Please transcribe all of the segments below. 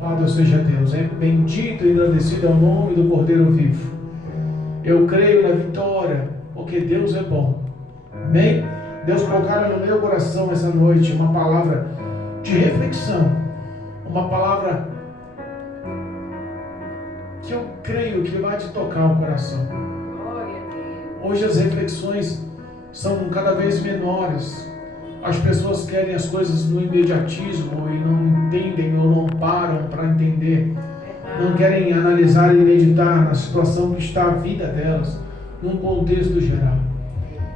Louvado seja Deus, bendito e agradecido é o nome do Cordeiro vivo. Eu creio na vitória, porque Deus é bom. Amém? Deus colocaram no meu coração essa noite uma palavra de reflexão, uma palavra que eu creio que vai te tocar o coração. Hoje as reflexões são cada vez menores. As pessoas querem as coisas no imediatismo e não entendem ou não param para entender. Não querem analisar e meditar na situação que está a vida delas, num contexto geral.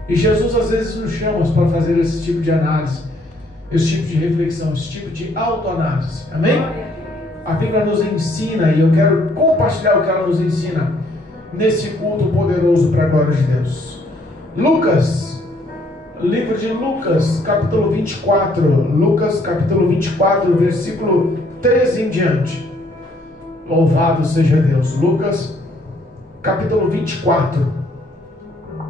E Jesus às vezes nos chama para fazer esse tipo de análise, esse tipo de reflexão, esse tipo de autoanálise. Amém? A Bíblia nos ensina, e eu quero compartilhar o que ela nos ensina nesse culto poderoso para a glória de Deus. Livro de Lucas, capítulo 24. Lucas, capítulo 24, versículo 13 em diante. Louvado seja Deus. Lucas, capítulo 24,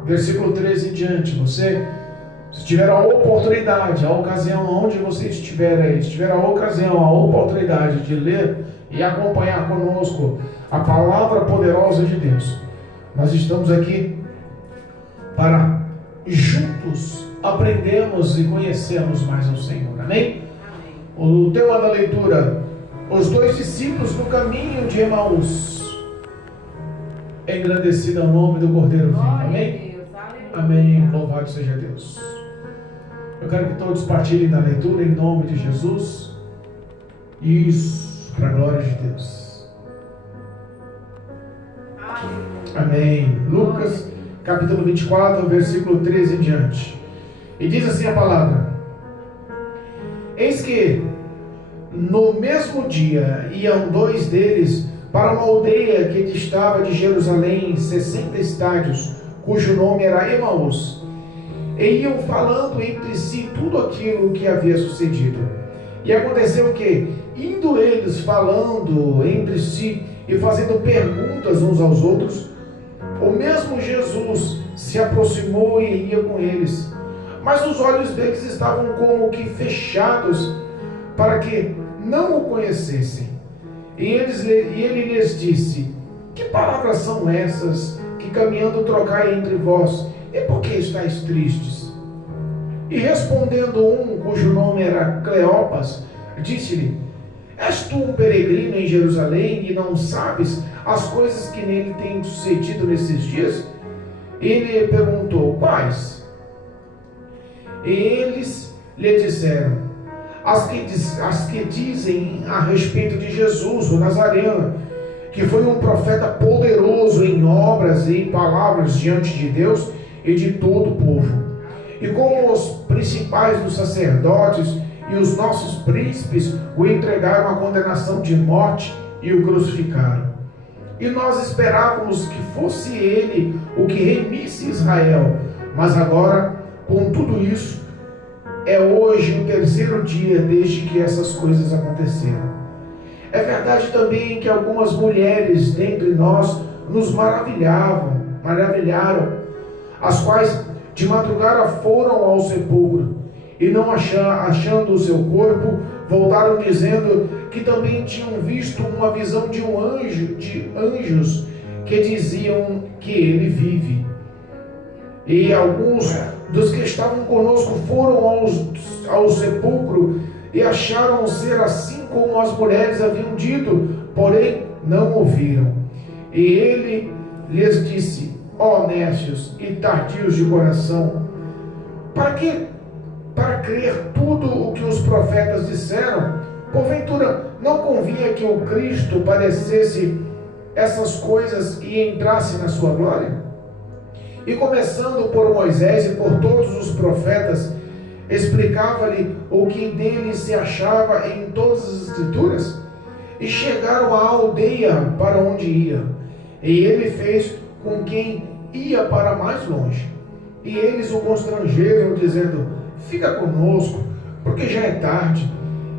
versículo 13 em diante. Você, se tiver a oportunidade, a ocasião, onde você estiver aí, se tiver a ocasião, a oportunidade de ler e acompanhar conosco a palavra poderosa de Deus, nós estamos aqui para juntos aprendemos e conhecemos mais o Senhor. Amém? O tema da leitura: os dois discípulos no caminho de Emaús. Engrandecido é o nome do Cordeiro vivo. Amém? Amém. Louvado seja Deus. Eu quero que todos partilhem da leitura em nome de Jesus. Isso, para a glória de Deus. Amém. Lucas, capítulo 24, versículo 13 em diante. E diz assim a palavra: eis que no mesmo dia iam dois deles para uma aldeia que distava de Jerusalém 60 estádios, cujo nome era Emaús, e iam falando entre si tudo aquilo que havia sucedido. E aconteceu que, indo eles falando entre si e fazendo perguntas uns aos outros, o mesmo Jesus se aproximou e ia com eles. Mas os olhos deles estavam como que fechados, para que não o conhecessem. E ele lhes disse: que palavras são essas que caminhando trocai entre vós? E por que estáis tristes? E respondendo um, cujo nome era Cleopas, disse-lhe: és tu um peregrino em Jerusalém e não sabes as coisas que nele têm sucedido nesses dias? Ele perguntou: quais? E eles lhe disseram: as que dizem a respeito de Jesus, o Nazareno, que foi um profeta poderoso em obras e em palavras diante de Deus e de todo o povo. E como os principais dos sacerdotes e os nossos príncipes o entregaram à condenação de morte e o crucificaram. E nós esperávamos que fosse ele o que remisse Israel, mas agora, com tudo isso, é hoje o terceiro dia desde que essas coisas aconteceram. É verdade também que algumas mulheres dentre nós nos maravilharam, as quais de madrugada foram ao sepulcro, e não achando o seu corpo, voltaram dizendo que também tinham visto uma visão de anjos que diziam que ele vive. E alguns dos que estavam conosco foram ao sepulcro e acharam ser assim como as mulheres haviam dito, porém não ouviram. E ele lhes disse: ó nécios e tardios de coração, para crer tudo o que os profetas disseram? Porventura não convinha que o Cristo padecesse essas coisas e entrasse na sua glória? E começando por Moisés e por todos os profetas, explicava-lhe o que dele se achava em todas as escrituras. E chegaram à aldeia para onde ia, e ele fez com quem ia para mais longe. E eles o constrangeram, dizendo: fica conosco, porque já é tarde,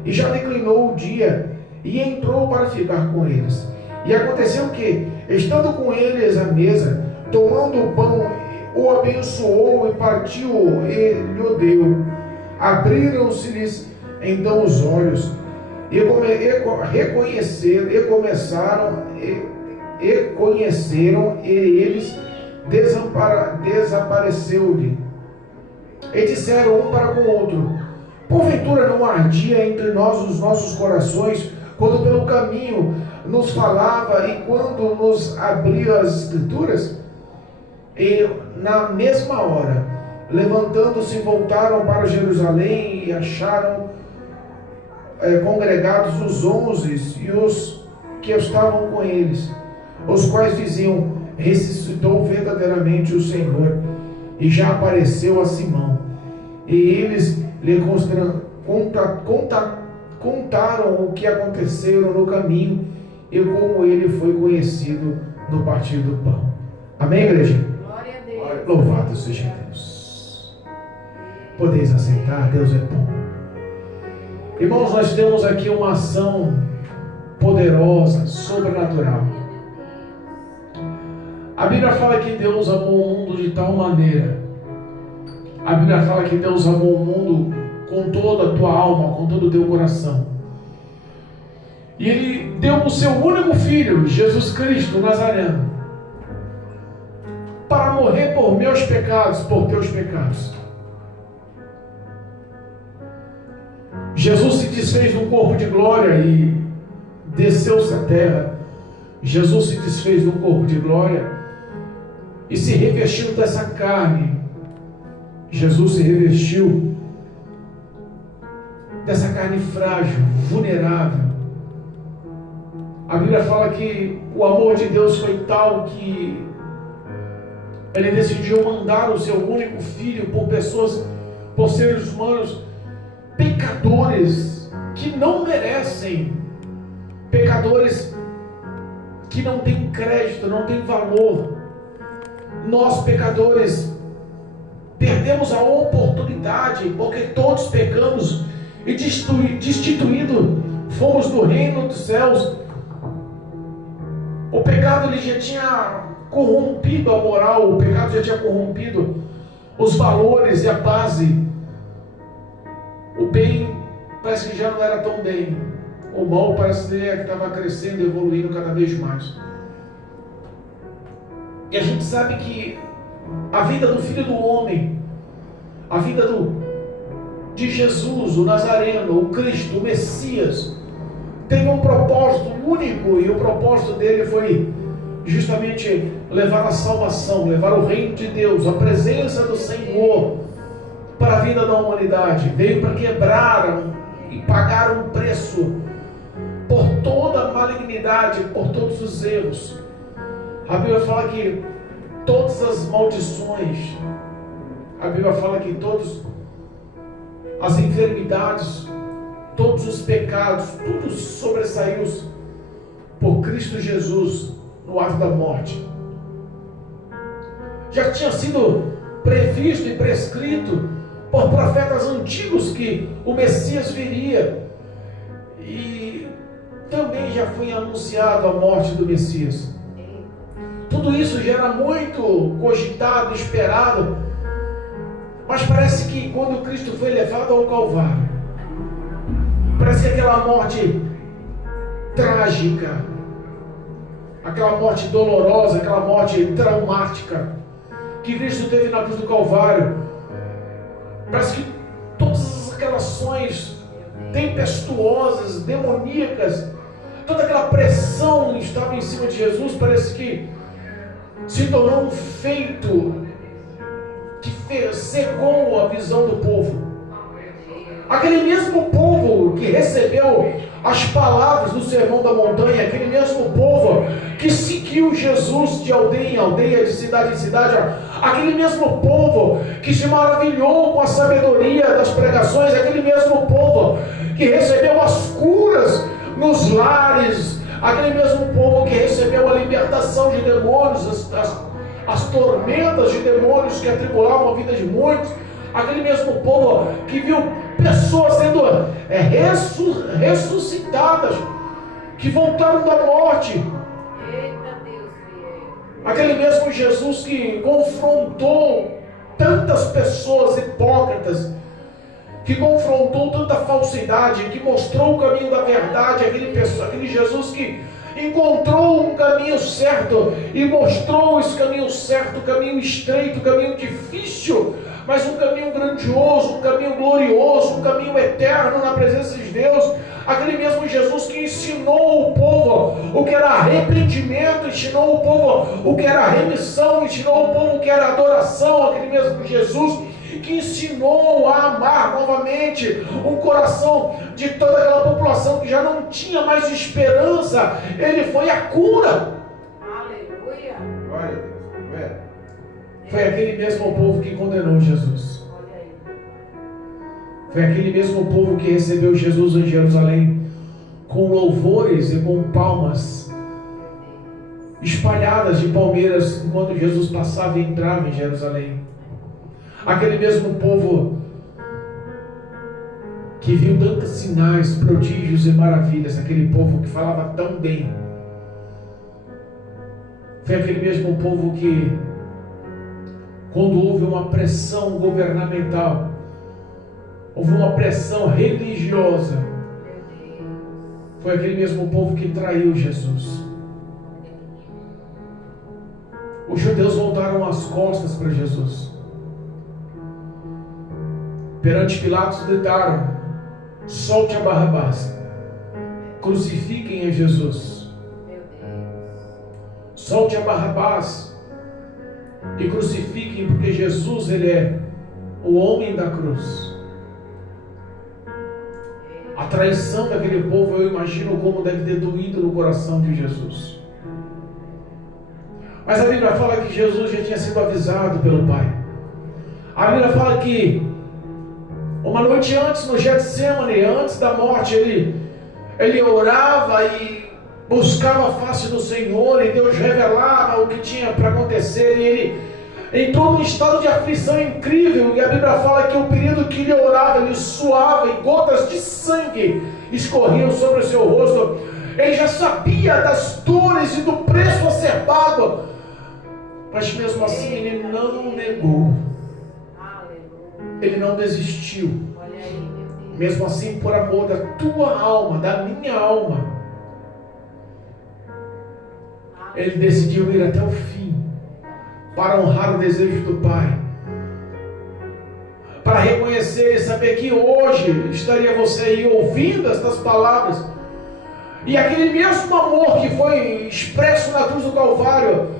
e já declinou o dia. E entrou para ficar com eles. E aconteceu que, estando com eles à mesa, tomando o pão, o abençoou e partiu e lhe deu. Abriram-se-lhes então os olhos, conheceram eles, desapareceu-lhe. E disseram um para com o outro: porventura não ardia entre nós os nossos corações, quando pelo caminho nos falava e quando nos abria as Escrituras? E na mesma hora, levantando-se, voltaram para Jerusalém e acharam congregados os 11 e os que estavam com eles, os quais diziam: ressuscitou verdadeiramente o Senhor e já apareceu a Simão. E eles lhe contaram o que aconteceram no caminho e como ele foi conhecido no partir do pão. Amém, igreja? Glória a Deus. Louvado seja Deus. Podeis aceitar, Deus é bom. Irmãos, nós temos aqui uma ação poderosa, sobrenatural. A Bíblia fala que Deus amou o mundo de tal maneira. A Bíblia fala que Deus amou o mundo com toda a tua alma, com todo o teu coração. E Ele deu o seu único Filho, Jesus Cristo, Nazareno, para morrer por meus pecados, por teus pecados. Jesus se desfez de um corpo de glória e desceu-se à terra. Jesus se desfez de um corpo de glória e se revestiu dessa carne. Jesus se revestiu dessa carne frágil, vulnerável. A Bíblia fala que o amor de Deus foi tal que Ele decidiu mandar o seu único Filho por pessoas, por seres humanos pecadores que não merecem, pecadores que não têm crédito, não têm valor. Nós, pecadores, perdemos a oportunidade, porque todos pecamos e destituídos fomos do reino dos céus. O pecado ele já tinha corrompido a moral, o pecado já tinha corrompido os valores e a base. O bem parece que já não era tão bem, o mal parece que estava crescendo, evoluindo cada vez mais. E a gente sabe que a vida do Filho do Homem, a vida de Jesus, o Nazareno, o Cristo, o Messias, tem um propósito único, e o propósito dele foi justamente levar a salvação, levar o reino de Deus, a presença do Senhor para a vida da humanidade. Veio para quebrar e pagar um preço por toda a malignidade, por todos os erros. A Bíblia fala que todas as maldições, a Bíblia fala que todas as enfermidades, todos os pecados, tudo sobressaiu por Cristo Jesus no ato da morte. Já tinha sido previsto e prescrito por profetas antigos que o Messias viria, e também já foi anunciado a morte do Messias. Tudo isso já era muito cogitado, esperado, mas parece que quando Cristo foi levado ao Calvário, parece que aquela morte trágica, aquela morte dolorosa, aquela morte traumática que Cristo teve na cruz do Calvário, parece que todas aquelas ações tempestuosas, demoníacas, toda aquela pressão estava em cima de Jesus, parece que se tornou um feito que cegou a visão do povo. Aquele mesmo povo que recebeu as palavras do Sermão da Montanha, aquele mesmo povo que seguiu Jesus de aldeia em aldeia, de cidade em cidade, aquele mesmo povo que se maravilhou com a sabedoria das pregações, aquele mesmo povo que recebeu as curas nos lares, aquele mesmo povo que recebeu a libertação de demônios, as tormentas de demônios que atribulavam a vida de muitos, aquele mesmo povo que viu pessoas sendo ressuscitadas, que voltaram da morte. Aquele mesmo Jesus que confrontou tantas pessoas hipócritas, que confrontou tanta falsidade, que mostrou o caminho da verdade, aquele Jesus que encontrou um caminho certo e mostrou esse caminho certo, o caminho estreito, o caminho difícil, mas um caminho grandioso, um caminho glorioso, um caminho eterno na presença de Deus. Aquele mesmo Jesus que ensinou o povo o que era arrependimento, ensinou o povo o que era remissão, ensinou o povo o que era adoração. Aquele mesmo Jesus que ensinou a amar novamente um coração de toda aquela população que já não tinha mais esperança. Ele foi a cura. Aleluia. Glória a Deus. Foi aquele mesmo povo que condenou Jesus. Foi aquele mesmo povo que recebeu Jesus em Jerusalém com louvores e com palmas espalhadas de palmeiras enquanto Jesus passava e entrava em Jerusalém. Aquele mesmo povo que viu tantos sinais, prodígios e maravilhas. Aquele povo que falava tão bem. Foi aquele mesmo povo que, quando houve uma pressão governamental, houve uma pressão religiosa, foi aquele mesmo povo que traiu Jesus. Os judeus voltaram as costas para Jesus. Perante Pilatos gritaram: solte a Barrabás, crucifiquem a Jesus. Solte a Barrabás e crucifiquem, porque Jesus, ele é o homem da cruz. A traição daquele povo, eu imagino como deve ter doído no coração de Jesus. Mas a Bíblia fala que Jesus já tinha sido avisado pelo Pai. A Bíblia fala que uma noite antes, no Getsemane, antes da morte, ele orava e buscava a face do Senhor, e Deus revelava o que tinha para acontecer, e ele entrou num estado de aflição incrível. E a Bíblia fala que o período que ele orava, ele suava e gotas de sangue escorriam sobre o seu rosto. Ele já sabia das dores e do preço a ser pago, mas mesmo assim ele não negou. Ele não desistiu. Mesmo assim, por amor da tua alma, da minha alma, ele decidiu ir até o fim, para honrar o desejo do Pai, para reconhecer e saber que hoje estaria você aí ouvindo estas palavras, e aquele mesmo amor que foi expresso na cruz do Calvário,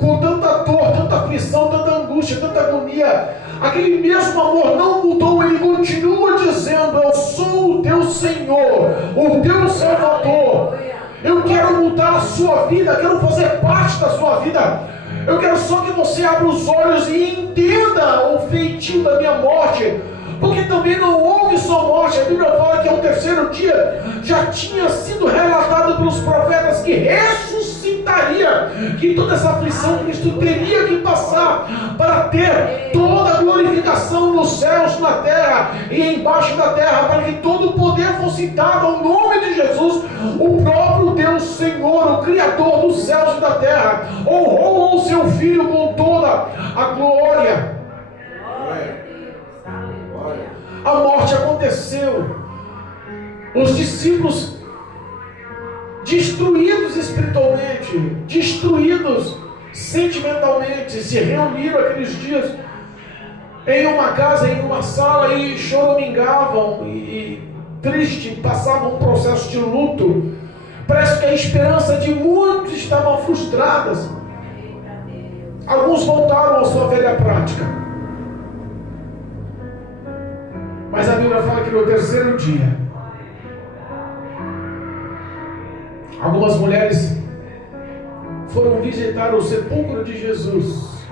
com tanta dor, tanta aflição, tanta angústia, tanta agonia, aquele mesmo amor não mudou. Ele continua dizendo: eu sou o teu Senhor, o teu Salvador. Eu quero mudar a sua vida, quero fazer parte da sua vida. Eu quero só que você abra os olhos e entenda o feitio da minha morte, porque também não houve só morte. A Bíblia fala que ao terceiro dia já tinha sido relatado pelos profetas que ressuscitaria, que toda essa aflição Cristo teria que passar para ter toda a glorificação nos céus, na terra e embaixo da terra, para que todo o poder fosse dado ao nome de Jesus. O próprio Deus Senhor, o Criador dos céus e da terra, honrou o seu Filho com toda a glória. A morte aconteceu. Os discípulos, destruídos espiritualmente, destruídos sentimentalmente, se reuniram aqueles dias em uma casa, em uma sala, e choramingavam e triste, passavam um processo de luto. Parece que a esperança de muitos estava frustrada. Alguns voltaram à sua velha prática. Mas a Bíblia fala que no terceiro dia, algumas mulheres foram visitar o sepulcro de Jesus.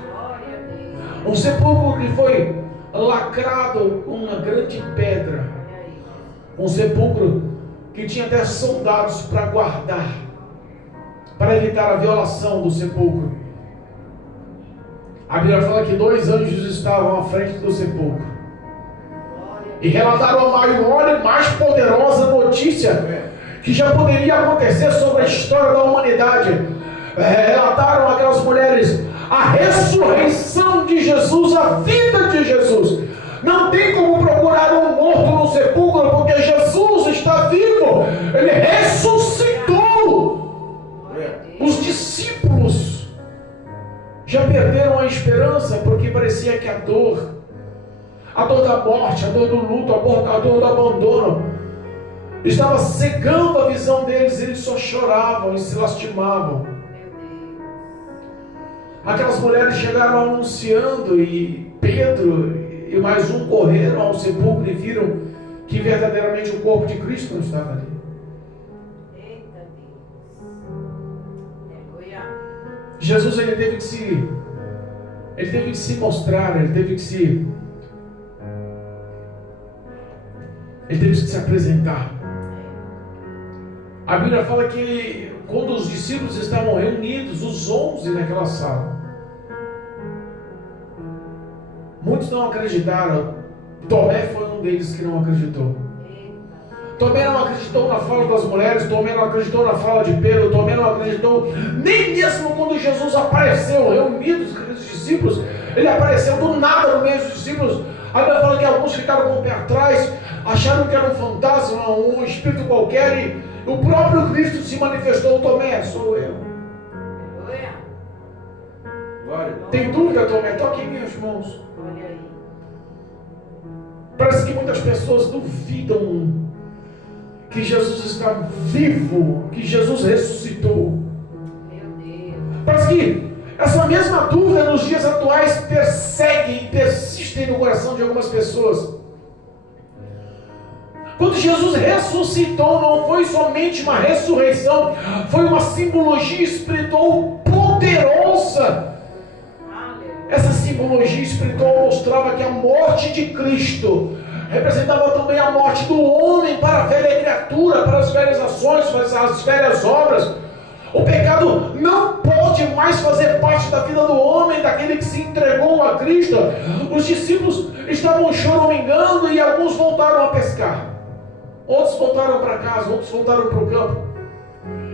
Um sepulcro que foi lacrado com uma grande pedra. Um sepulcro que tinha até soldados para guardar, para evitar a violação do sepulcro. A Bíblia fala que 2 anjos estavam à frente do sepulcro e relataram a maior e mais poderosa notícia que já poderia acontecer sobre a história da humanidade. Relataram aquelas mulheres a ressurreição de Jesus, a vida de Jesus. Não tem como procurar um morto no sepulcro, porque Jesus está vivo. Ele ressuscitou. Os discípulos já perderam a esperança, porque parecia que a dor da morte, a dor do luto, a dor do abandono estava cegando a visão deles. Eles só choravam e se lastimavam. Aquelas mulheres chegaram anunciando, e Pedro e mais um correram ao sepulcro e viram que verdadeiramente o corpo de Cristo não estava ali. Jesus, ele teve que se mostrar, ele teve que se apresentar. A Bíblia fala que quando os discípulos estavam reunidos, os 11 naquela sala, muitos não acreditaram. Tomé foi um deles que não acreditou. Tomé não acreditou na fala das mulheres, Tomé não acreditou na fala de Pedro, Tomé não acreditou nem mesmo quando Jesus apareceu reunidos com os discípulos. Ele apareceu do nada no meio dos discípulos. A Bíblia fala que alguns ficaram com o pé atrás, acharam que era um fantasma, um espírito qualquer, e o próprio Cristo se manifestou. Tomé, sou eu. Tem dúvida, Tomé? Toque em minhas mãos. Parece que muitas pessoas duvidam que Jesus está vivo, que Jesus ressuscitou. Parece que essa mesma dúvida nos dias atuais persegue e persiste no coração de algumas pessoas. Quando Jesus ressuscitou, não foi somente uma ressurreição, foi uma simbologia espiritual poderosa. Essa simbologia espiritual mostrava que a morte de Cristo representava também a morte do homem para a velha criatura, para as velhas ações, para as velhas obras. O pecado não pode mais fazer parte da vida do homem, daquele que se entregou a Cristo. Os discípulos estavam choramingando e alguns voltaram a pescar. Outros voltaram para casa, outros voltaram para o campo.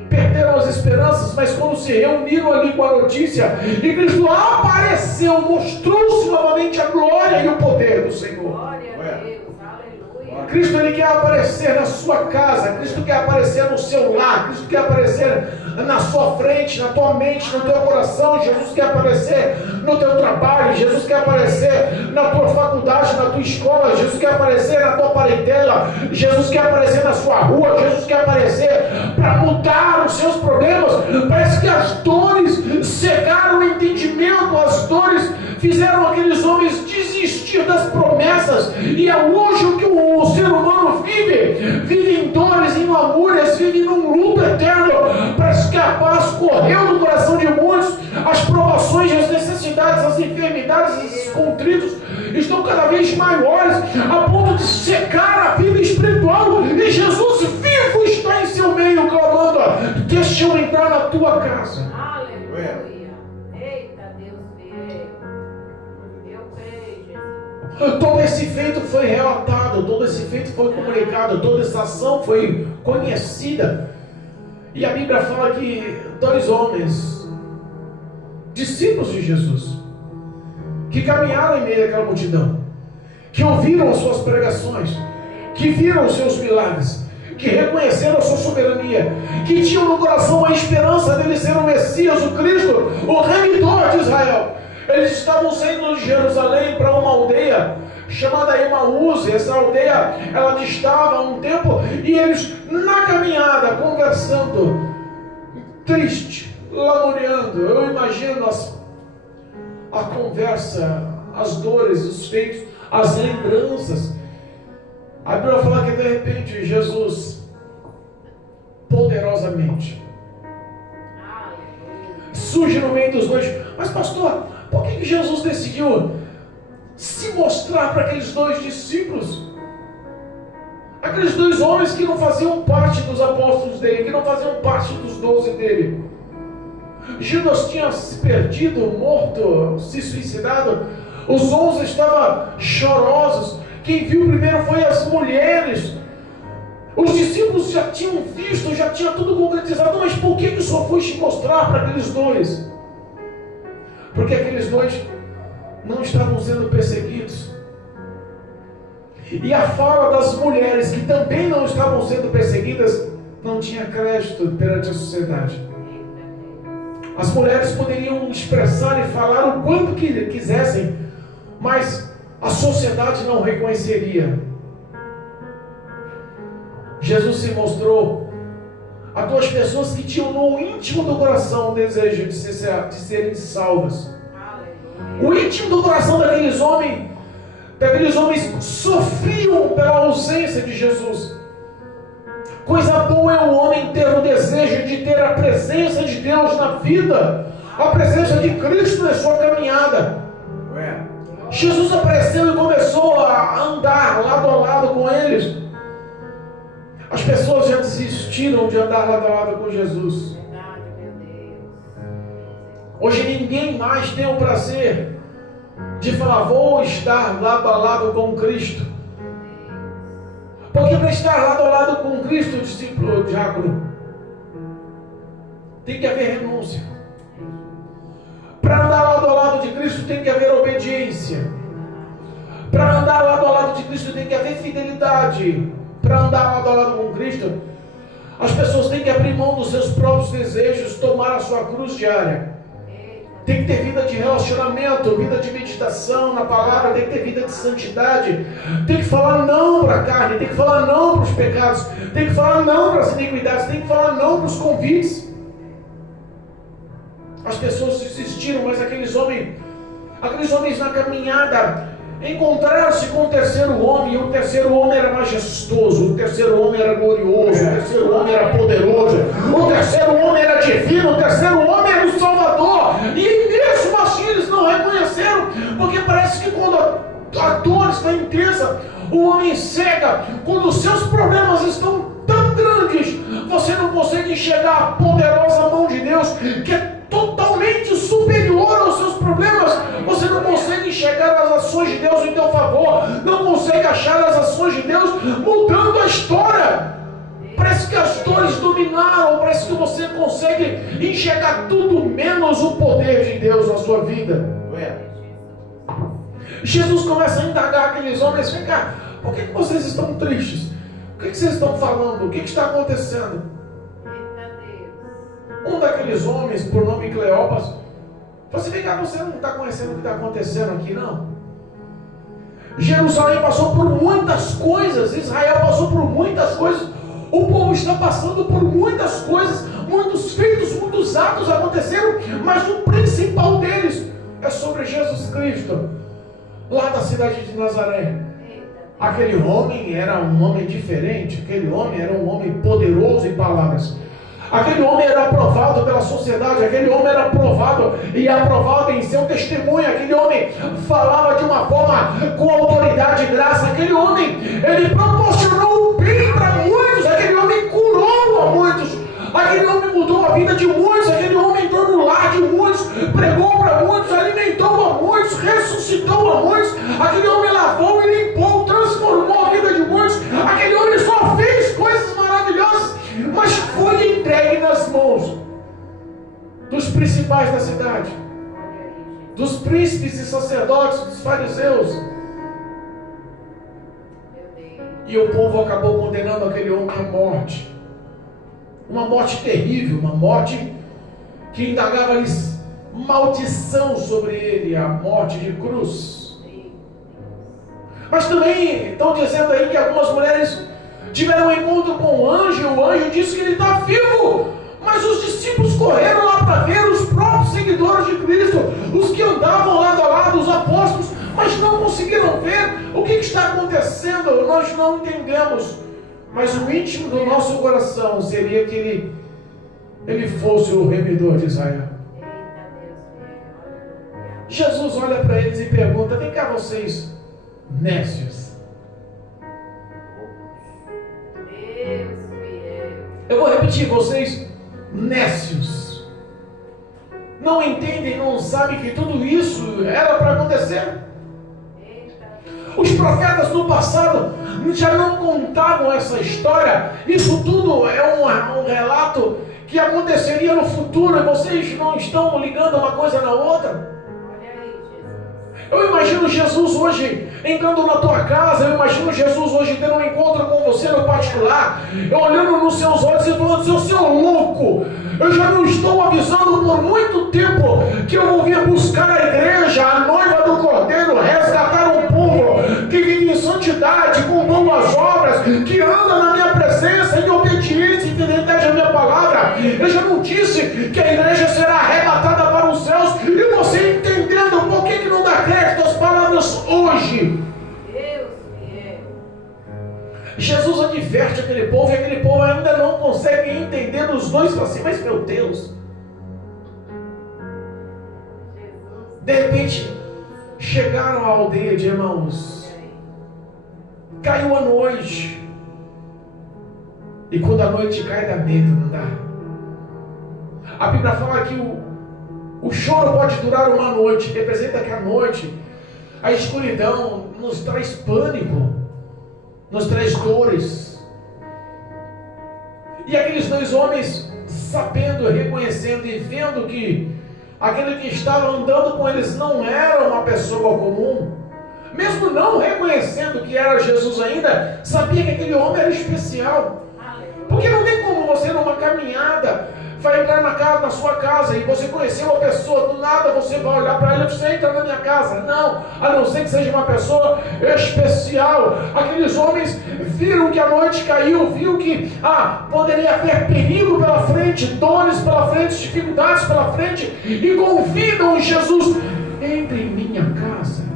Perderam as esperanças, mas quando se reuniram ali com a notícia, e Cristo apareceu, mostrou-se novamente a glória e o poder do Senhor. Glória a Deus, aleluia. Cristo, ele quer aparecer na sua casa, Cristo quer aparecer no seu lar, Cristo quer aparecer na sua frente, na tua mente, no teu coração. Jesus quer aparecer no teu trabalho, Jesus quer aparecer na tua faculdade, na tua escola, Jesus quer aparecer na tua parentela, Jesus quer aparecer na sua rua, Jesus quer aparecer para mudar os seus problemas. Parece que as dores cegaram o entendimento, as dores fizeram aqueles homens desistir das promessas, e é hoje o que o ser humano vive em dores, em lamúrias, vive num luto eterno. Parece que a paz correu do coração de muitos, as provações, as necessidades, as enfermidades, os contritos estão cada vez maiores, a ponto de secar a vida espiritual, e Jesus vivo está em seu meio, clamando: deixa eu entrar na tua casa. Aleluia. Eita, Deus fiel. Eu creio, Jesus. Todo esse feito foi relatado, todo esse feito foi comunicado, toda essa ação foi conhecida. E a Bíblia fala que 2 homens, discípulos de Jesus, que caminharam em meio àquela multidão, que ouviram as suas pregações, que viram os seus milagres, que reconheceram a sua soberania, que tinham no coração a esperança dele ser o Messias, o Cristo, o Remidor de Israel. Eles estavam saindo de Jerusalém para uma aldeia chamada Emaús. Essa aldeia, ela distava um tempo, e eles na caminhada, conversando, triste, lamuriando. Eu imagino a conversa, as dores, os feitos, as lembranças. A Bíblia fala que de repente Jesus, poderosamente, surge no meio dos dois. Mas pastor, por que Jesus decidiu se mostrar para aqueles 2 discípulos? Aqueles 2 homens que não faziam parte dos apóstolos dele, que não faziam parte dos 12 dele. Judas tinha se perdido, morto, se suicidado. Os 11 estavam chorosos. Quem viu primeiro foi as mulheres. Os discípulos já tinham visto, já tinha tudo concretizado. Mas por que só foi te mostrar para aqueles 2? Porque aqueles 2 não estavam sendo perseguidos. E a fala das mulheres que também não estavam sendo perseguidas não tinha crédito perante a sociedade. As mulheres poderiam expressar e falar o quanto que quisessem, mas a sociedade não reconheceria. Jesus se mostrou a duas pessoas que tinham no íntimo do coração o desejo de serem salvas. O íntimo do coração daqueles homens sofriam pela ausência de Jesus. Coisa boa é o homem ter o desejo de ter a presença de Deus na vida, a presença de Cristo na sua caminhada. Jesus apareceu e começou a andar lado a lado com eles. As pessoas já desistiram de andar lado a lado com Jesus. Hoje ninguém mais tem o prazer de falar, vou estar lado a lado com Cristo. Porque para estar lado a lado com Cristo, discípulo diácono, tem que haver renúncia. Para andar lado a lado de Cristo tem que haver obediência. Para andar lado a lado de Cristo tem que haver fidelidade. Para andar lado a lado com Cristo, as pessoas têm que abrir mão dos seus próprios desejos, tomar a sua cruz diária. Tem que ter vida de relacionamento, vida de meditação na palavra, tem que ter vida de santidade. Tem que falar não para a carne, tem que falar não para os pecados, tem que falar não para as iniquidades, tem que falar não para os convites. As pessoas desistiram, mas aqueles homens na caminhada encontraram-se com o terceiro homem, e o terceiro homem era majestoso, o terceiro homem era glorioso, o terceiro homem era poderoso, o terceiro homem era divino, o terceiro homem era o Salvador, e mesmo assim eles não reconheceram, porque parece que quando a dor está intensa, o homem cega, quando os seus problemas estão tão grandes, você não consegue enxergar a poderosa mão de Deus, que é totalmente superior aos seus problemas. Você não consegue enxergar as ações de Deus em teu favor, não consegue achar as ações de Deus mudando a história. Parece que as dores dominaram, parece que você consegue enxergar tudo menos o poder de Deus na sua vida. Jesus começa a indagar aqueles homens, vem cá, por que vocês estão tristes? O que vocês estão falando? O que está acontecendo? Um daqueles homens, por nome Cleopas, falou assim, vem cá, você não está conhecendo o que está acontecendo aqui, não? Jerusalém passou por muitas coisas, Israel passou por muitas coisas, o povo está passando por muitas coisas, muitos feitos, muitos atos aconteceram, mas o principal deles é sobre Jesus Cristo, lá da cidade de Nazaré. Aquele homem era um homem diferente, aquele homem era um homem poderoso em palavras. Aquele homem era aprovado pela sociedade, aquele homem era aprovado e aprovado em seu testemunho, aquele homem falava de uma forma com autoridade e graça, aquele homem, ele proporcionou o bem para muitos, aquele homem curou a muitos, aquele homem mudou a vida de muitos, aquele homem entrou no lar de muitos, pregou para muitos, alimentou a muitos, ressuscitou a muitos, aquele homem lavou e limpou, transformou a vida de muitos, aquele homem só fez coisas maravilhosas, mas foi entregue nas mãos dos principais da cidade, dos príncipes e sacerdotes, dos fariseus. E o povo acabou condenando aquele homem à morte. Uma morte terrível, uma morte que indagava-lhes maldição sobre ele, a morte de cruz. Mas também estão dizendo aí que algumas mulheres tiveram um encontro com o anjo disse que ele está vivo, mas os discípulos correram lá para ver, os próprios seguidores de Cristo, os que andavam lado a lado, os apóstolos, mas não conseguiram ver o que está acontecendo, nós não entendemos, mas o íntimo do nosso coração seria que ele fosse o remidor de Israel. Jesus olha para eles e pergunta, vem cá vocês, nécios, eu vou repetir, vocês nécios, não entendem, não sabem que tudo isso era para acontecer? Os profetas no passado já não contavam essa história, isso tudo é um relato que aconteceria no futuro, e vocês não estão ligando uma coisa na outra? Eu imagino Jesus hoje entrando na tua casa, eu imagino Jesus hoje tendo um encontro com você no particular, eu olhando nos seus olhos e falando assim, seu louco, eu já não estou avisando por muito tempo que eu vou vir buscar a igreja, a noiva do Cordeiro, resgatar um povo que vive em santidade, com boas obras, que anda na minha presença, em obediência e fidelidade à minha palavra. Eu já não disse que a igreja será arrebatada para os céus, e você entendendo por que não dá crédito às palavras hoje. Jesus adverte aquele povo, e aquele povo ainda não consegue entender os dois, assim, mas meu Deus. De repente, chegaram à aldeia de Emaús. Caiu a noite. E quando a noite cai, dá medo, não dá? A Bíblia fala que o choro pode durar uma noite. Representa que a noite, a escuridão, nos traz pânico, nos traz dores. E aqueles dois homens, sabendo, reconhecendo e vendo que aquele que estava andando com eles não era uma pessoa comum, mesmo não reconhecendo que era Jesus ainda, sabia que aquele homem era especial. Porque não tem como você numa caminhada vai entrar na sua casa e você conheceu uma pessoa, do nada você vai olhar para ele e você entra na minha casa. Não, a não ser que seja uma pessoa especial. Aqueles homens viram que a noite caiu, viu que poderia haver perigo pela frente, dores pela frente, dificuldades pela frente, e convidam Jesus, entre em minha casa.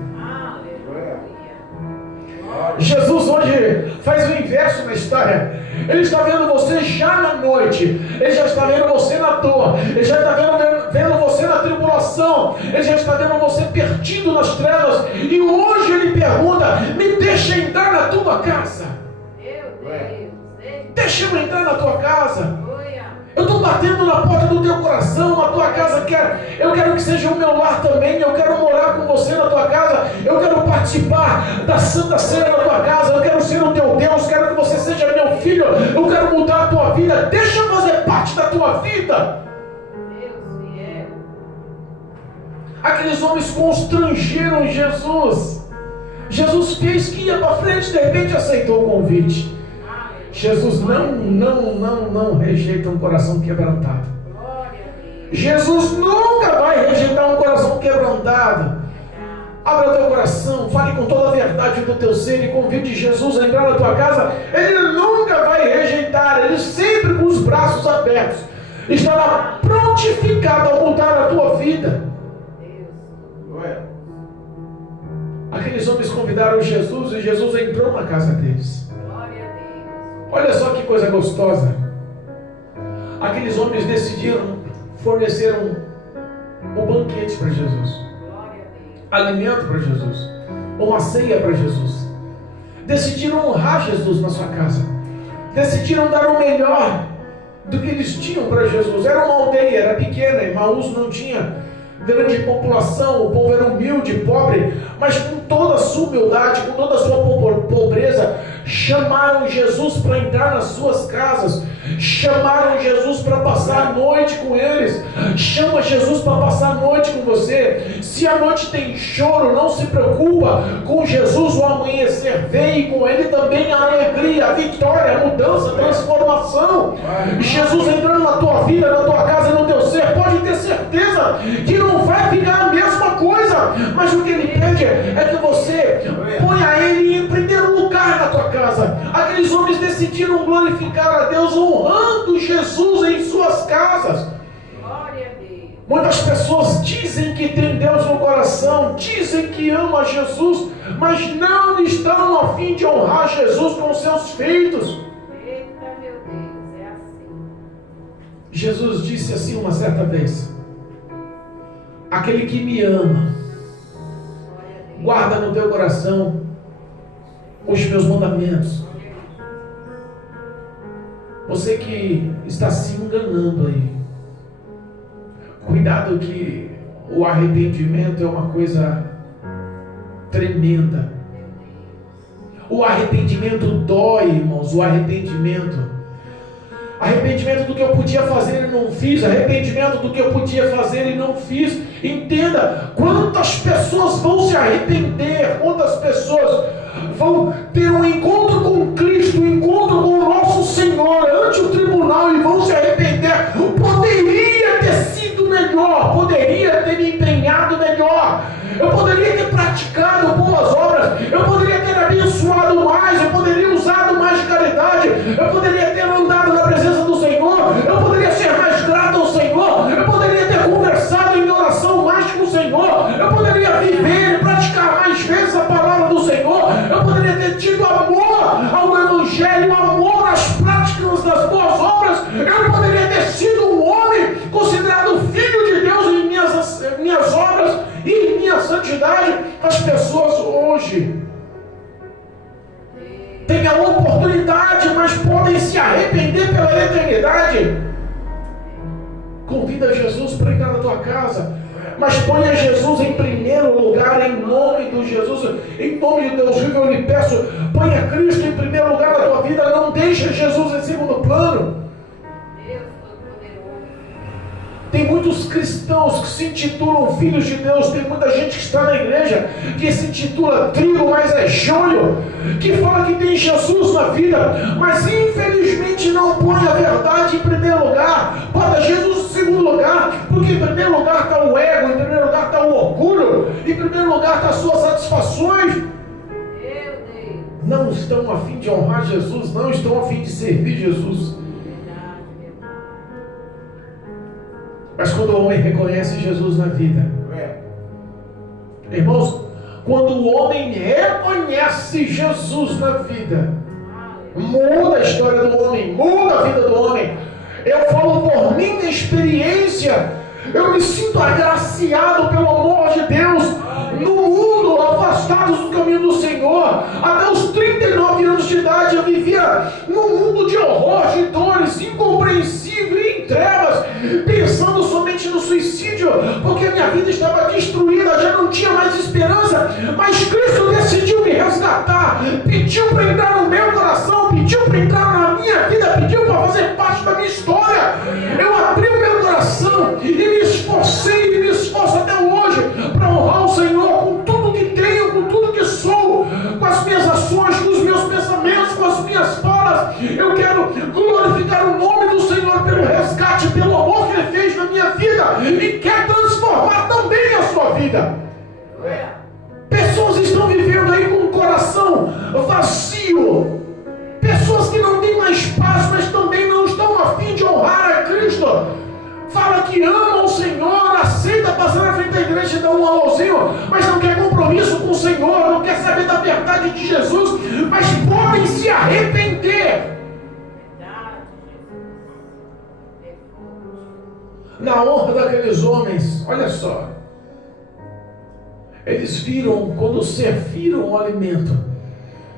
Jesus hoje faz o inverso na história. Ele está vendo você já na noite, ele já está vendo você na dor, ele já está vendo você na tribulação, ele já está vendo você perdido nas trevas, e hoje ele pergunta, me deixa entrar na tua casa. Deixa eu entrar na tua casa. Eu estou batendo na porta do teu coração, a tua casa eu quero que seja o meu lar também, eu quero morar com você na tua casa, eu quero participar da Santa Ceia na tua casa, eu quero ser o teu Deus, quero que você seja meu filho, eu quero mudar a tua vida, deixa eu fazer parte da tua vida. Aqueles homens constrangeram Jesus. Jesus fez que ia para frente, de repente aceitou o convite. Jesus não rejeita um coração quebrantado. Jesus nunca vai rejeitar um coração quebrantado. Abra teu coração, fale com toda a verdade do teu ser e convide Jesus a entrar na tua casa. Ele nunca vai rejeitar, ele sempre com os braços abertos estará prontificado a mudar a tua vida. Aqueles homens convidaram Jesus e Jesus entrou na casa deles. Olha só que coisa gostosa. Aqueles homens decidiram fornecer um banquete para Jesus, alimento para Jesus, uma ceia para Jesus. Decidiram honrar Jesus na sua casa. Decidiram dar o melhor do que eles tinham para Jesus. Era uma aldeia, era pequena, Emaús não tinha grande população, o povo era humilde, pobre, mas com toda a sua humildade, com toda a sua pobreza, chamaram Jesus para entrar nas suas casas, chamaram Jesus para passar a noite com eles. Chama Jesus para passar a noite com você. Se a noite tem choro, não se preocupa, com Jesus o amanhecer vem, e com ele também a alegria, a vitória, a mudança, a transformação. Jesus entrando na tua vida, na tua casa, no teu ser, pode ter certeza que não vai ficar a mesma coisa, mas o que ele pede é que você ponha ele em primeiro lugar na tua casa. Aqueles homens decidiram glorificar a Deus honrando Jesus em suas casas. Muitas pessoas dizem que tem Deus no coração, dizem que ama Jesus, mas não estão a fim de honrar Jesus com seus feitos. Eita, meu Deus, é assim. Jesus disse assim uma certa vez: aquele que me ama, guarda no teu coração os meus mandamentos. Você que está se enganando aí, cuidado que o arrependimento é uma coisa tremenda. O arrependimento dói, irmãos, o arrependimento. Arrependimento do que eu podia fazer e não fiz. Arrependimento do que eu podia fazer e não fiz. Entenda, quantas pessoas vão se arrepender, quantas pessoas vão ter um encontro com Cristo, um encontro com o nosso Senhor ante o tribunal e vão se arrepender. Poderia ter sido melhor, poderia ter me empenhado melhor, eu poderia ter praticado boas obras, eu poderia ter abençoado mais, eu poderia usado mais de caridade, eu poderia ter andado na presença do Senhor, eu poderia ser mais grato ao Senhor, eu poderia ter conversado em oração mais com o Senhor, eu poderia viver e praticar mais vezes a palavra do Senhor, eu poderia ter tido amor ao Evangelho, amor às práticas das boas obras, eu poderia ter sido um homem considerado filho de Deus em minhas obras e em minha santidade. As pessoas hoje têm a oportunidade, mas podem se arrepender pela eternidade. Convida Jesus para entrar na tua casa, mas ponha Jesus em primeiro lugar, em nome de Jesus, em nome de Deus vivo, eu lhe peço, ponha Cristo em primeiro lugar na tua vida, não deixe Jesus em segundo plano. Tem muitos cristãos que se intitulam filhos de Deus, tem muita gente que está na igreja que se intitula trigo, mas é joio, que fala que tem Jesus na vida, mas infelizmente não põe a verdade em primeiro lugar, bota Jesus em segundo lugar, porque em primeiro lugar está o ego, em primeiro lugar está o orgulho, em primeiro lugar está as suas satisfações. Não estão a fim de honrar Jesus, não estão a fim de servir Jesus. Mas quando o homem reconhece Jesus na vida, irmãos, quando o homem reconhece Jesus na vida, muda a história do homem, muda a vida do homem. Eu falo por minha experiência, eu me sinto agraciado pelo amor de Deus. No mundo, afastados do caminho do Senhor, até os 39 anos de idade, eu vivia num mundo de horror, de dores, incompreensível e em trevas, pensando somente no suicídio, porque a minha vida estava destruída, já não tinha mais esperança, mas Cristo decidiu me resgatar, pediu para entrar no meu coração, pediu para entrar na minha vida, pediu para fazer parte da minha história. Eu abri o meu coração e me esforcei e me esforço até hoje para honrar o Senhor com tudo que tenho, com tudo que sou, com as minhas ações, com os meus pensamentos, com as minhas falas. Eu quero glorificar o nome do Senhor pelo resgate, pelo amor que Ele fez na minha vida e quer transformar também a sua vida. Pessoas estão vivendo aí com o coração vazio, pessoas que não têm mais paz, mas também não estão a fim de honrar a Cristo. Fala que ama o Senhor, aceita passar na frente da igreja e dar um alôzinho, mas não quer compromisso com o Senhor, não quer saber da verdade de Jesus, mas podem se arrepender. Na honra daqueles homens, olha só, eles viram, quando serviram o alimento,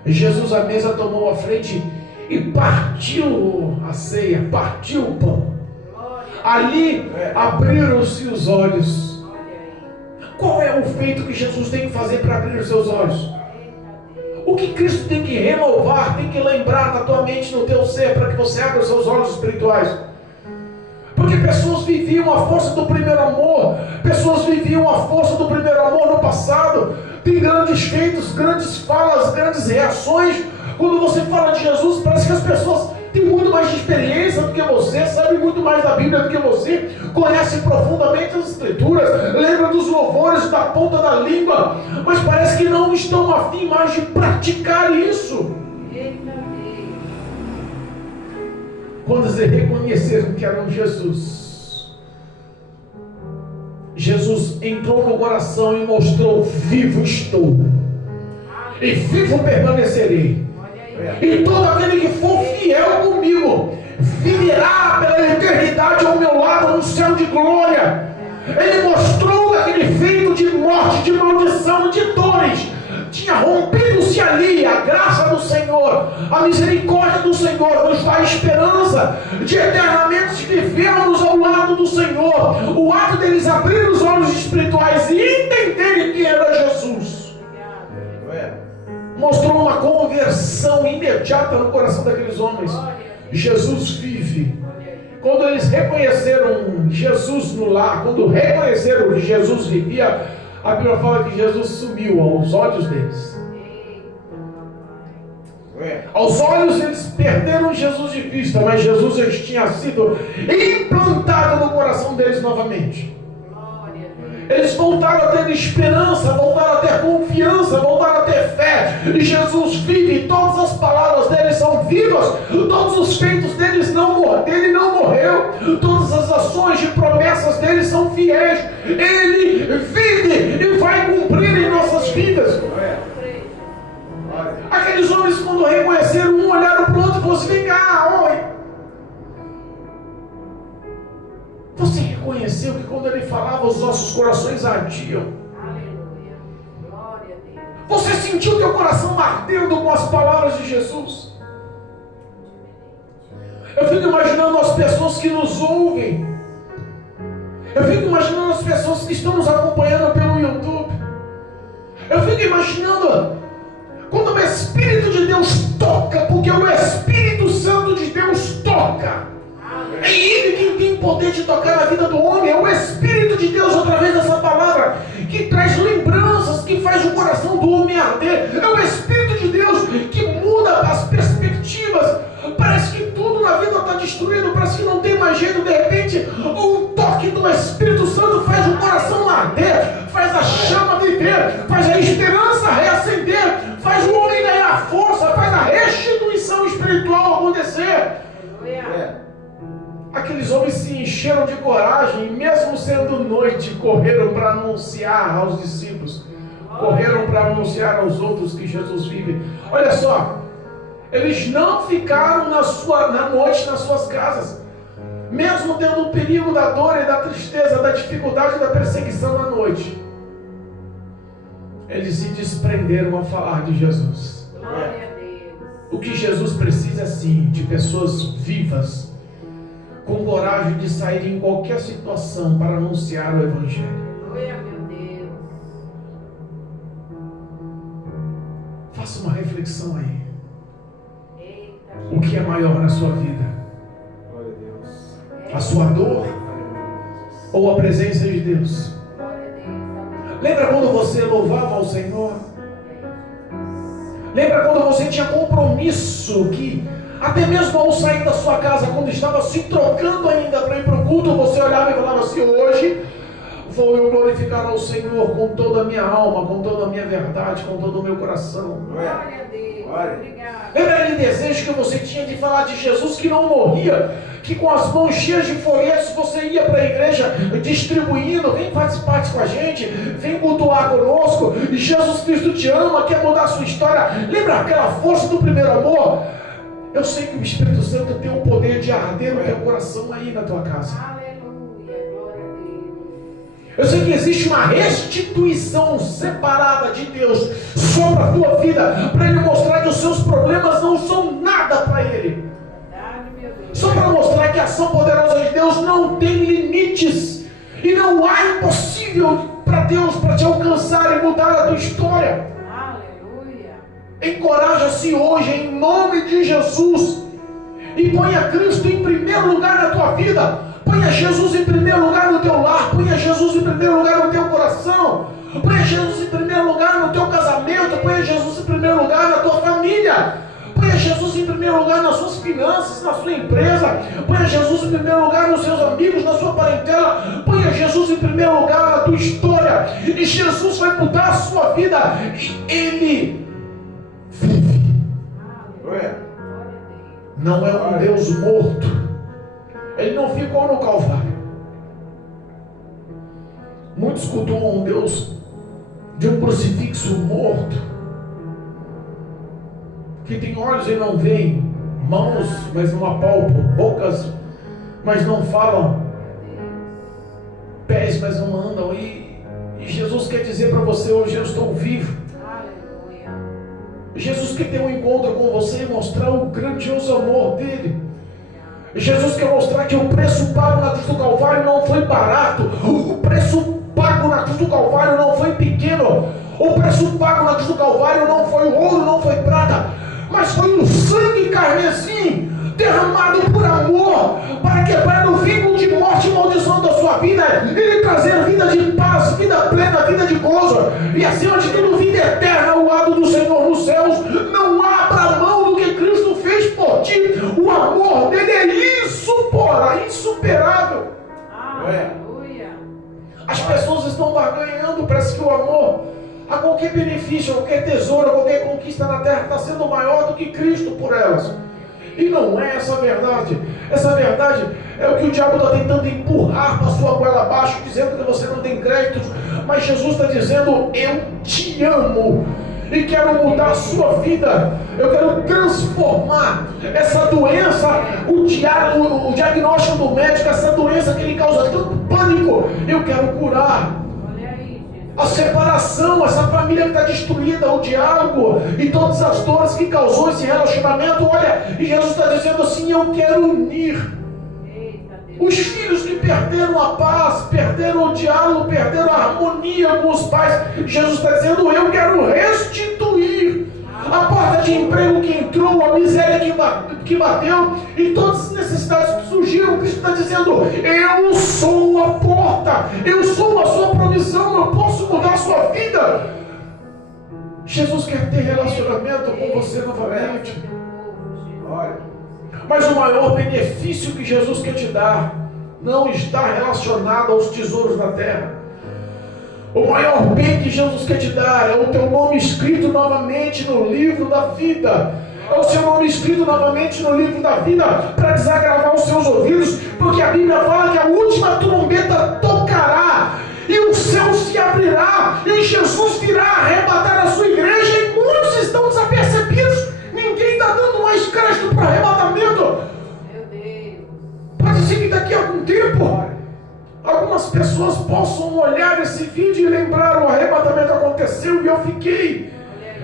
Jesus à mesa tomou a frente e partiu a ceia, partiu o pão. Ali abriram-se os olhos. Qual é o feito que Jesus tem que fazer para abrir os seus olhos? O que Cristo tem que renovar, tem que lembrar na tua mente, no teu ser, para que você abra os seus olhos espirituais? Porque pessoas viviam a força do primeiro amor, pessoas viviam a força do primeiro amor no passado, tem grandes feitos, grandes falas, grandes reações. Quando você fala de Jesus, parece que as pessoas têm muito mais de experiência do que você, sabe muito mais da Bíblia do que você, conhece profundamente as Escrituras, lembra dos louvores da ponta da língua, mas parece que não estão a fim mais de praticar isso. Quando eles reconheceram que eram Jesus, Jesus entrou no coração e mostrou: vivo estou, e vivo permanecerei. E todo aquele que for fiel comigo viverá pela eternidade ao meu lado no céu de glória. Ele mostrou aquele feito de morte, de maldição, de dores. Tinha rompido-se ali a graça do Senhor, a misericórdia do Senhor nos dá esperança de eternamente vivermos ao lado do Senhor. O ato deles abrir os olhos espirituais e entenderem quem era Jesus mostrou uma conversão imediata no coração daqueles homens. Jesus vive. Quando eles reconheceram Jesus no lar, quando reconheceram que Jesus vivia, a Bíblia fala que Jesus sumiu aos olhos deles. Aos olhos eles perderam Jesus de vista, mas Jesus já tinha sido implantado no coração deles novamente. Eles voltaram a ter esperança, voltaram a ter confiança, voltaram a ter fé. E Jesus vive, todas as palavras dele são vivas, todos os feitos dele não morreu, todas as ações de promessas dele são fiéis. Ele vive e vai cumprir em nossas vidas. Aqueles homens, quando reconheceram um, olharam para o outro e falaram assim: vem cá, oi. Você reconheceu que quando ele falava, os nossos corações ardiam? Aleluia. Glória a Deus. Você sentiu teu coração ardendo com as palavras de Jesus? Eu fico imaginando as pessoas que nos ouvem. Eu fico imaginando as pessoas que estão nos acompanhando pelo YouTube. Eu fico imaginando quando o Espírito de Deus toca, porque o Espírito Santo de Deus toca. É Ele quem tem poder de tocar na vida do homem. É o Espírito de Deus, através dessa palavra, que traz lembranças, que faz o coração do homem arder. É o Espírito de Deus que muda as perspectivas. Parece que tudo na vida está destruído, parece que não tem mais jeito. De repente, um toque do Espírito Santo faz o coração arder, faz a chama viver, faz a esperança reacender, faz o homem ganhar força, faz a restituição espiritual acontecer. Aqueles homens se encheram de coragem, e mesmo sendo noite, correram para anunciar aos discípulos, correram para anunciar aos outros que Jesus vive. Olha só, eles não ficaram na noite nas suas casas, mesmo tendo o perigo da dor e da tristeza, da dificuldade e da perseguição na noite. Eles se desprenderam a falar de Jesus. Glória a Deus. O que Jesus precisa é sim de pessoas vivas, com coragem de sair em qualquer situação para anunciar o Evangelho. Aleluia, meu Deus. Faça uma reflexão aí. Eita. O que é maior na sua vida? Glória a Deus. A sua dor ou a presença de Deus? Glória a Deus. Lembra quando você louvava ao Senhor? Lembra quando você tinha compromisso que até mesmo ao sair da sua casa, quando estava se trocando ainda para ir para o culto, você olhava e falava assim: hoje vou eu glorificar ao Senhor com toda a minha alma, com toda a minha verdade, com todo o meu coração. Glória a Deus. Obrigado. Lembra aquele desejo que você tinha de falar de Jesus que não morria, que com as mãos cheias de folhetos você ia para a igreja distribuindo: vem participar com a gente, vem cultuar conosco, e Jesus Cristo te ama, quer mudar a sua história. Lembra aquela força do primeiro amor? Eu sei que o Espírito Santo tem o poder de arder no teu coração aí na tua casa. Aleluia, glória a Deus. Eu sei que existe uma restituição separada de Deus sobre a tua vida, para Ele mostrar que os seus problemas não são nada para Ele. Verdade, meu Deus. Só para mostrar que a ação poderosa de Deus não tem limites. E não há impossível para Deus, para te alcançar e mudar a tua história. Encoraja-se hoje em nome de Jesus e ponha Cristo em primeiro lugar na tua vida. Ponha Jesus em primeiro lugar no teu lar. Ponha Jesus em primeiro lugar no teu coração. Ponha Jesus em primeiro lugar no teu casamento. Ponha Jesus em primeiro lugar na tua família. Ponha Jesus em primeiro lugar nas suas finanças, na sua empresa. Ponha Jesus em primeiro lugar nos seus amigos, na sua parentela. Ponha Jesus em primeiro lugar na tua história. E Jesus vai mudar a sua vida. E Ele não é um Deus morto. Ele não ficou no Calvário. Muitos cultuam um Deus de um crucifixo morto, que tem olhos e não veem, mãos, mas não apalpam, bocas, mas não falam, pés, mas não andam. E Jesus quer dizer para você hoje: eu estou vivo. Jesus quer ter um encontro com você e mostrar o grandioso amor dele. Jesus quer mostrar que o preço pago na cruz do Calvário não foi barato. O preço pago na cruz do Calvário não foi pequeno. O preço pago na cruz do Calvário não foi ouro, não foi prata, mas foi um sangue carmesim derramado por amor, para quebrar o vínculo de morte e maldição da sua vida, Ele trazer vida de paz, vida plena, vida de gozo, e acima de tudo, vida eterna ao lado do Senhor nos céus. Não abra mão do que Cristo fez por ti. O amor dele é insuperável. Aleluia. As pessoas estão barganhando, parece que o amor, a qualquer benefício, a qualquer tesouro, a qualquer conquista na terra está sendo maior do que Cristo por elas. E não é essa a verdade. Essa verdade é o que o diabo está tentando empurrar para a sua goela abaixo, dizendo que você não tem crédito. Mas Jesus está dizendo: eu te amo e quero mudar a sua vida. Eu quero transformar essa doença, o diagnóstico do médico, essa doença que ele causa tanto pânico, eu quero curar. Olha aí, Jesus. A separação, essa família que está destruída, o diálogo e todas as dores que causou esse relacionamento. Olha, e Jesus está dizendo assim: eu quero unir Eita, Deus. os filhos que perderam a paz, perderam o diálogo, perderam a harmonia com os pais. Jesus está dizendo: eu quero restituir a porta de emprego que entrou, a miséria que bateu e todas as necessidades que surgiram. Cristo está dizendo: eu sou a porta, eu sou a sua provisão, eu posso mudar a sua vida. Jesus quer ter relacionamento com você novamente. Glória. Mas o maior benefício que Jesus quer te dar não está relacionado aos tesouros da terra. O maior bem que Jesus quer te dar é o teu nome escrito novamente no livro da vida. É o seu nome escrito novamente no livro da vida, para desagravar os seus ouvidos, porque a Bíblia fala que a última trombeta tocará e o céu se abrirá e Jesus virá arrebatar a sua igreja, e muitos estão desapercebidos. Ninguém está dando mais crédito para arrebatamento. Meu Deus. Pode ser que daqui a algum tempo algumas pessoas possam olhar esse vídeo e lembrar: o arrebatamento aconteceu e eu fiquei.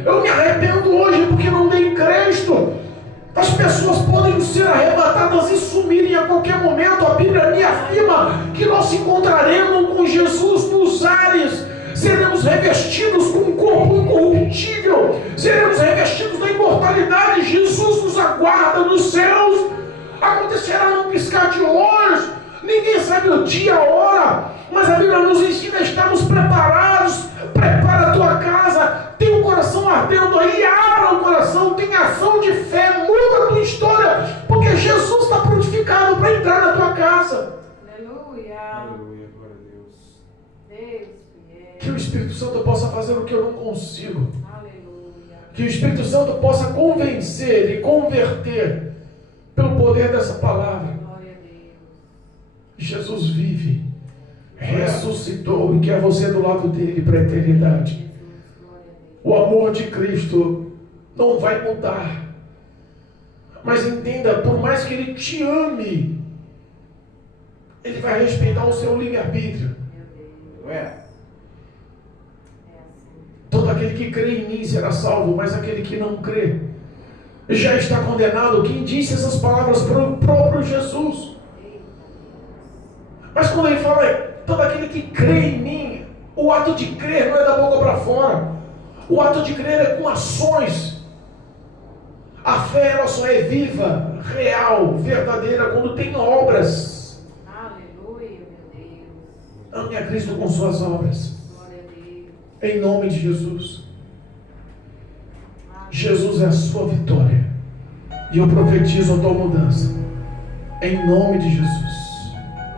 Eu me arrependo hoje porque não dei crédito. As pessoas podem ser arrebatadas e sumirem a qualquer momento. A Bíblia me afirma que nós encontraremos com Jesus nos ares. Seremos revestidos com um corpo incorruptível. Seremos revestidos da imortalidade. Jesus nos aguarda nos céus. Acontecerá num piscar de olhos. Ninguém sabe o dia, a hora, mas a Bíblia nos ensina a estarmos preparados. Prepara a tua casa, tem o coração ardendo aí, abra o coração, tem ação de fé, muda a tua história, porque Jesus está prontificado para entrar na tua casa. Aleluia. Aleluia, glória a Deus. Deus fiel. Que o Espírito Santo possa fazer o que eu não consigo. Aleluia. Que o Espírito Santo possa convencer e converter pelo poder dessa palavra. Glória a Deus. Jesus vive, ressuscitou e quer você do lado dele para a eternidade. Jesus, glória a Deus. O amor de Cristo não vai mudar. Mas entenda, por mais que ele te ame, ele vai respeitar o seu livre-arbítrio. Meu Deus. Não é? É assim. Todo aquele que crê em mim será salvo, mas aquele que não crê já está condenado. Quem disse essas palavras para o próprio Jesus? Mas quando ele fala: todo aquele que crê em mim, o ato de crer não é da boca para fora. O ato de crer é com ações. A fé ela só é viva, real, verdadeira, quando tem obras. Aleluia, meu Deus. Ame a Cristo com suas obras. Glória a Deus. Em nome de Jesus. Jesus é a sua vitória. E eu profetizo a tua mudança. Em nome de Jesus.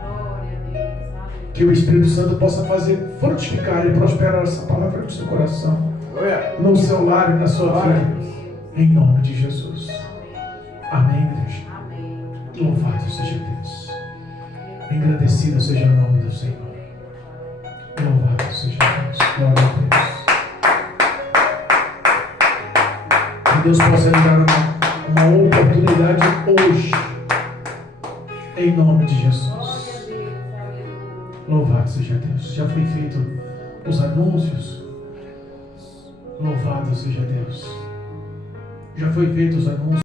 Glória a Deus. Aleluia. Que o Espírito Santo possa fazer frutificar e prosperar essa palavra no seu coração, Glória. no seu lar e na sua vida. Em nome de Jesus. Amém, igreja. Amém. Louvado seja Deus. Engrandecido seja o nome do Senhor. Louvado seja Deus. Glória a Deus. Que Deus possa lhe dar uma oportunidade hoje. Em nome de Jesus. Glória a Deus. Aleluia. Louvado seja Deus. Já foi feito os anúncios. Louvado seja Deus. Já foi feito os anúncios.